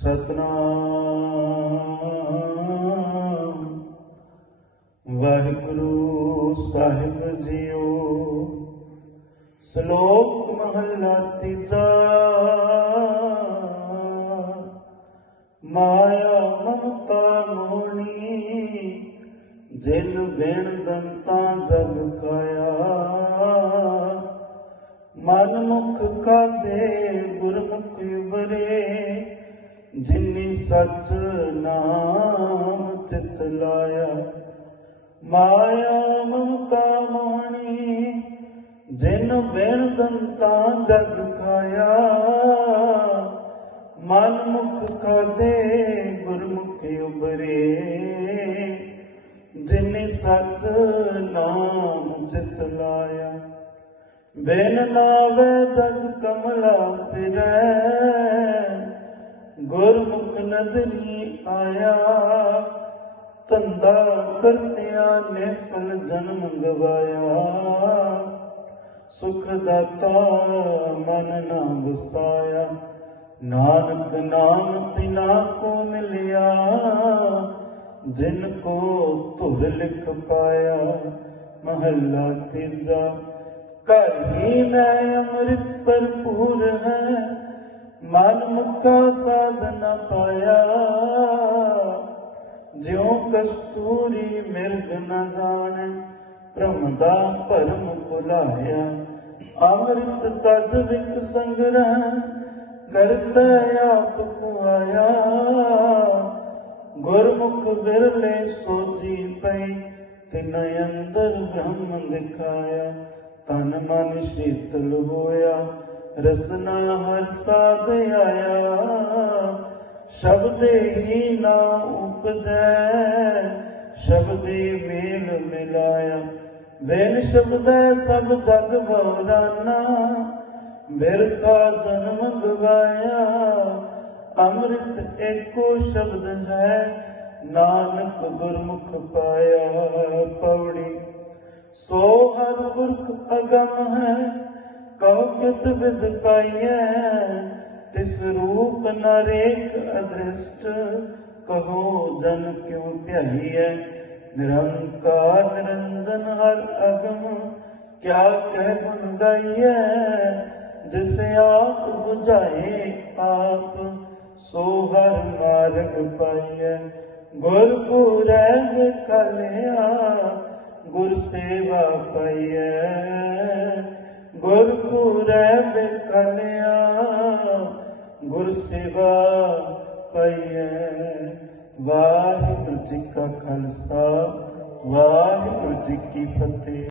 ਸਤਨਾਮ। ਵਾਹਿਗੁਰੂ ਸਾਹਿਬ JIO, ਸ਼ਲੋਕ ਮਹਲਾ ਤੀਜਾ। ਮਾਇਆ ਮਮਤਾ ਮੋਣੀ ਜਿਨ ਬਿਨ ਦੰਤਾ ਜਗ ਕਾਇਆ। ਮਨ ਮੁਖ ਕਾਦੇ ਗੁਰਮੁਖ ਉਬਰੇ ਜਿਨੀ ਸਚ ਨਾਮ ਚਿਤ ਲਾਇਆ, ਮਾਇਆ ਮਮਤਾ ਮੋਹਣੀ, ਜਿਨ ਬਿਨ ਦੰਤਾ ਜਗ ਖਾਇਆ। ਮਨ ਮੁਖ ਕਦੇ ਗੁਰਮੁਖੀ ਉਬਰੇ ਜਿਨੇ ਸਚ ਨਾਮ ਚਿਤ ਲਾਇਆ। ਬਿਨ ਨਾਵੇ ਜਗ ਕਮਲਾ ਫਿਰੈ ਗੁਰਮੁਖ ਨਦਰੀ ਆਇਆ ਤੰਦਾ ਕਰਤਿਆਂ ਨੇ ਫਲ ਜਨਮ ਗਵਾਇਆ ਸੁਖ ਦਾਤਾ ਮਨ ਨਾ ਵਸਾਇਆ, ਨਾਨਕ ਨਾਮ ਤਿਨਾ ਕੋ ਮਿਲਿਆ, ਜਿਨ ਕੋ ਧੁਰ ਲਿਖ ਪਾਇਆ। ਮਹੱਲਾ ਤੀਜਾ, ਘਰ ਹੀ ਮੈਂ ਅੰਮ੍ਰਿਤ ਭਰਪੂਰ ਹੈ ਮਨ ਮੁਖਾ ਸਾਧਨਾ ਪਾਇਆ। ਜਿਉ ਕਸਤੂਰੀ ਮਿਰਗ ਨ ਜਾਣੈ, ਭ੍ਰਮ ਦਾ ਭਰਮ ਭੁਲਾਇਆ। ਅੰਮ੍ਰਿਤ ਤਜ ਵਿਕ ਸੰਗਰਹ, ਕਰਤਾ ਆਪ ਕੁਆਇਆ ਗੁਰਮੁਖ ਬਿਰਲੇ ਸੋਜੀ ਪਈ, ਤਿਨ ਅੰਦਰ ਬ੍ਰਹਮ ਦਿਖਾਇਆ। ਤਨ ਮਨ ਸ਼ੀਤਲ ਹੋਇਆ। ਰਸਨਾ ਹਰ ਸਾਧ ਆਇਆ, ਸ਼ਬਦੇ ਹੀ ਨਾ ਉਪਜੈ, ਸ਼ਬਦੇ ਮੇਲ ਮਿਲਾਇਆ। ਬਿਨ ਸ਼ਬਦੈ ਸਭ ਜਗ ਬਵਰਾਨਾ ਬਿਰਥਾ ਜਨਮ ਗਵਾਇਆ। ਅੰਮ੍ਰਿਤ ਏਕੋ ਸ਼ਬਦ ਹੈ, ਨਾਨਕ ਗੁਰਮੁਖ ਪਾਇਆ ਪੌੜੀ। ਸੋ ਹਰ ਪੁਰਖ ਅਗਮ ਹੈ ਕਉ ਕਿਤ ਵਿਦ ਪਾਈਐ, ਤਿਸ ਰੂਪ ਨਰੇਕ ਅਦ੍ਰਿਸ਼ਟ, ਕਹੋ ਜਨ ਕਿਉ ਧਿਆਈਐ? ਨਿਰੰਕਾਰ ਨਿਰੰਜਨ ਹਰ ਅਗਮ, ਕਿਆ ਕਹਿ ਗੁਣ ਗਾਈਐ? ਜਿਸ ਆਪ 부ਝਾਏ ਆਪ, ਸੋ ਹਰ ਮਾਰਗ ਪਾਈਐ। ਗੁਰ ਪੂਰੈ ਵਿਖਲਿਆ ਗੁਰ ਸੇਵਾ ਪਾਈਐ। ਗੁਰਪੁਰੈ ਪੂਰੈ ਗੁਰ ਸੇਵਾ ਪਾਈਐ। ਵਾਹਿਗੁਰੂ ਜੀ ਕਾ ਖਾਲਸਾ ਵਾਹਿਗੁਰੂ ਜੀ ਕੀ ਫਤਿਹ।